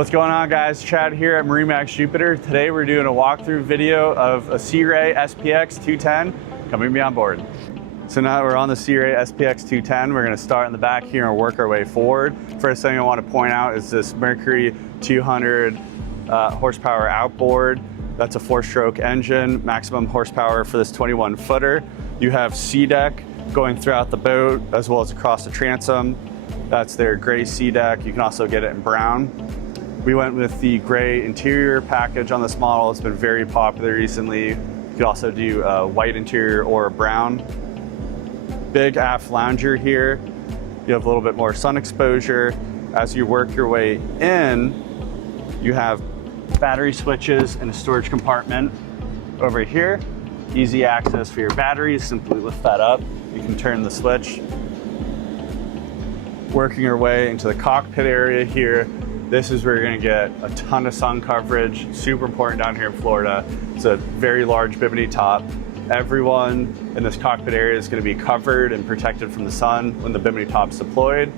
What's going on, guys? Chad here at MarineMax Jupiter. Today we're doing a walkthrough video of a Sea Ray SPX 210 coming to be on board. So now we're on the Sea Ray SPX 210. We're going to start in the back here and work our way forward. First thing I want to point out is this Mercury 200 horsepower outboard. That's a 4-stroke engine, maximum horsepower for this 21 footer. You have sea deck going throughout the boat as well as across the transom. That's their gray sea deck. You can also get it in brown. We went with the gray interior package on this model. It's been very popular recently. You could also do a white interior or a brown. Big aft lounger here. You have a little bit more sun exposure. As you work your way in, you have battery switches in a storage compartment over here. Easy access for your batteries. Simply lift that up. You can turn the switch. Working your way into the cockpit area here. This is where you're gonna get a ton of sun coverage, super important down here in Florida. It's a very large bimini top. Everyone in this cockpit area is gonna be covered and protected from the sun when the bimini top's deployed.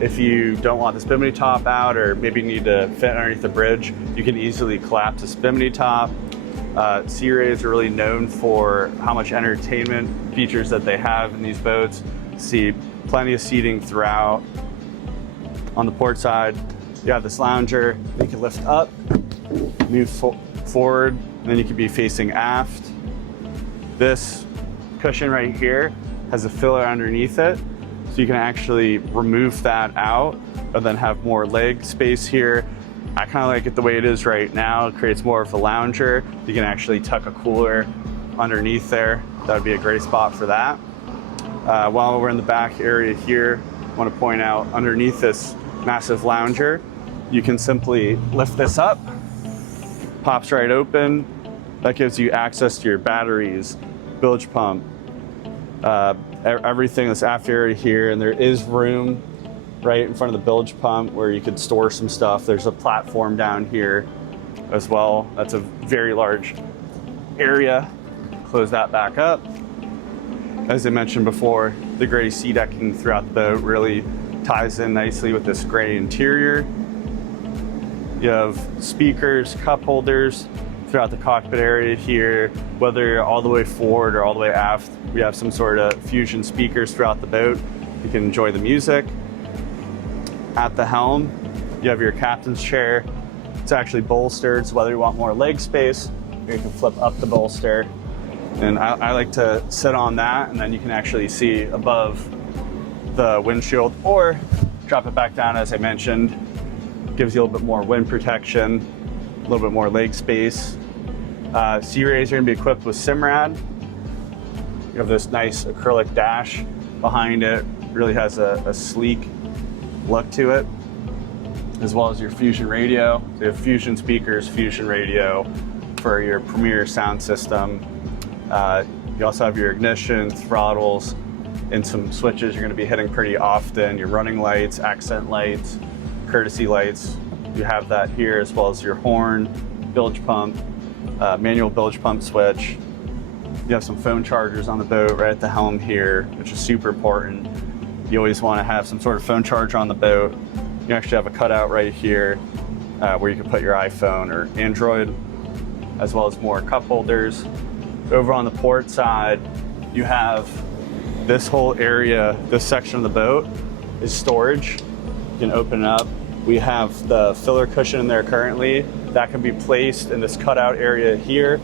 If you don't want this bimini top out or maybe need to fit underneath the bridge, you can easily collapse this bimini top. Sea Rays are really known for how much entertainment features that they have in these boats. See plenty of seating throughout. On the port side, you have this lounger. You can lift up, move forward, and then you can be facing aft. This cushion right here has a filler underneath it, so you can actually remove that out and then have more leg space here. I kind of like it the way it is right now. It creates more of a lounger. You can actually tuck a cooler underneath there. That would be a great spot for that. While we're in the back area here, I want to point out underneath this massive lounger, you can simply lift this up, pops right open. That gives you access to your batteries, bilge pump, everything that's aft area here. And there is room right in front of the bilge pump where you could store some stuff. There's a platform down here as well. That's a very large area. Close that back up. As I mentioned before, the gray sea decking throughout the boat really ties in nicely with this gray interior. You have speakers, cup holders throughout the cockpit area here. Whether you're all the way forward or all the way aft, we have some sort of fusion speakers throughout the boat. You can enjoy the music. At the helm, you have your captain's chair. It's actually bolstered, so whether you want more leg space, or you can flip up the bolster. And I like to sit on that, and then you can actually see above the windshield, or drop it back down as I mentioned. Gives you a little bit more wind protection, a little bit more leg space. Sea Rays are gonna be equipped with Simrad. You have this nice acrylic dash behind it. Really has a sleek look to it, as well as your Fusion radio. So you have Fusion speakers, Fusion radio for your premier sound system. You also have your ignition, throttles, and some switches you're gonna be hitting pretty often. Your running lights, accent lights, courtesy lights. You have that here, as well as your horn, bilge pump, manual bilge pump switch. You have some phone chargers on the boat right at the helm here, which is super important. You always want to have some sort of phone charger on the boat. You actually have a cutout right here where you can put your iPhone or Android, as well as more cup holders. Over on the port side, you have this whole area. This section of the boat is storage. You can open it up. We have the filler cushion in there currently. That can be placed in this cutout area here.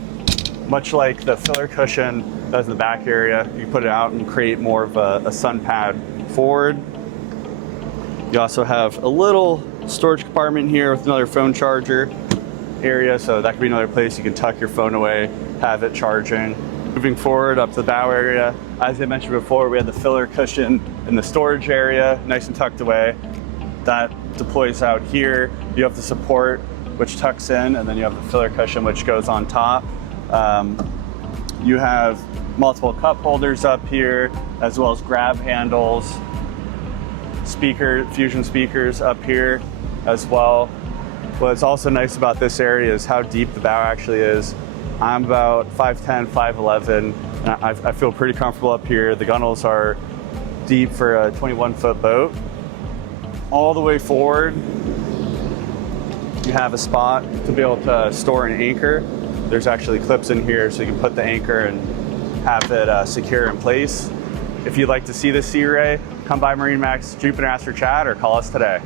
Much like the filler cushion that's in the back area, you put it out and create more of a sun pad forward. You also have a little storage compartment here with another phone charger area, so that could be another place you can tuck your phone away, have it charging. Moving forward up to the bow area, as I mentioned before, we had the filler cushion in the storage area, nice and tucked away. That deploys out here. You have the support, which tucks in, and then you have the filler cushion, which goes on top. You have multiple cup holders up here, as well as grab handles, Fusion speakers up here as well. What's also nice about this area is how deep the bow actually is. I'm about 5'10", 5'11", and I feel pretty comfortable up here. The gunnels are deep for a 21-foot boat. All the way forward, you have a spot to be able to store an anchor. There's actually clips in here so you can put the anchor and have it secure in place. If you'd like to see this Sea Ray, come by MarineMax Jupiter, ask for Chad, or call us today.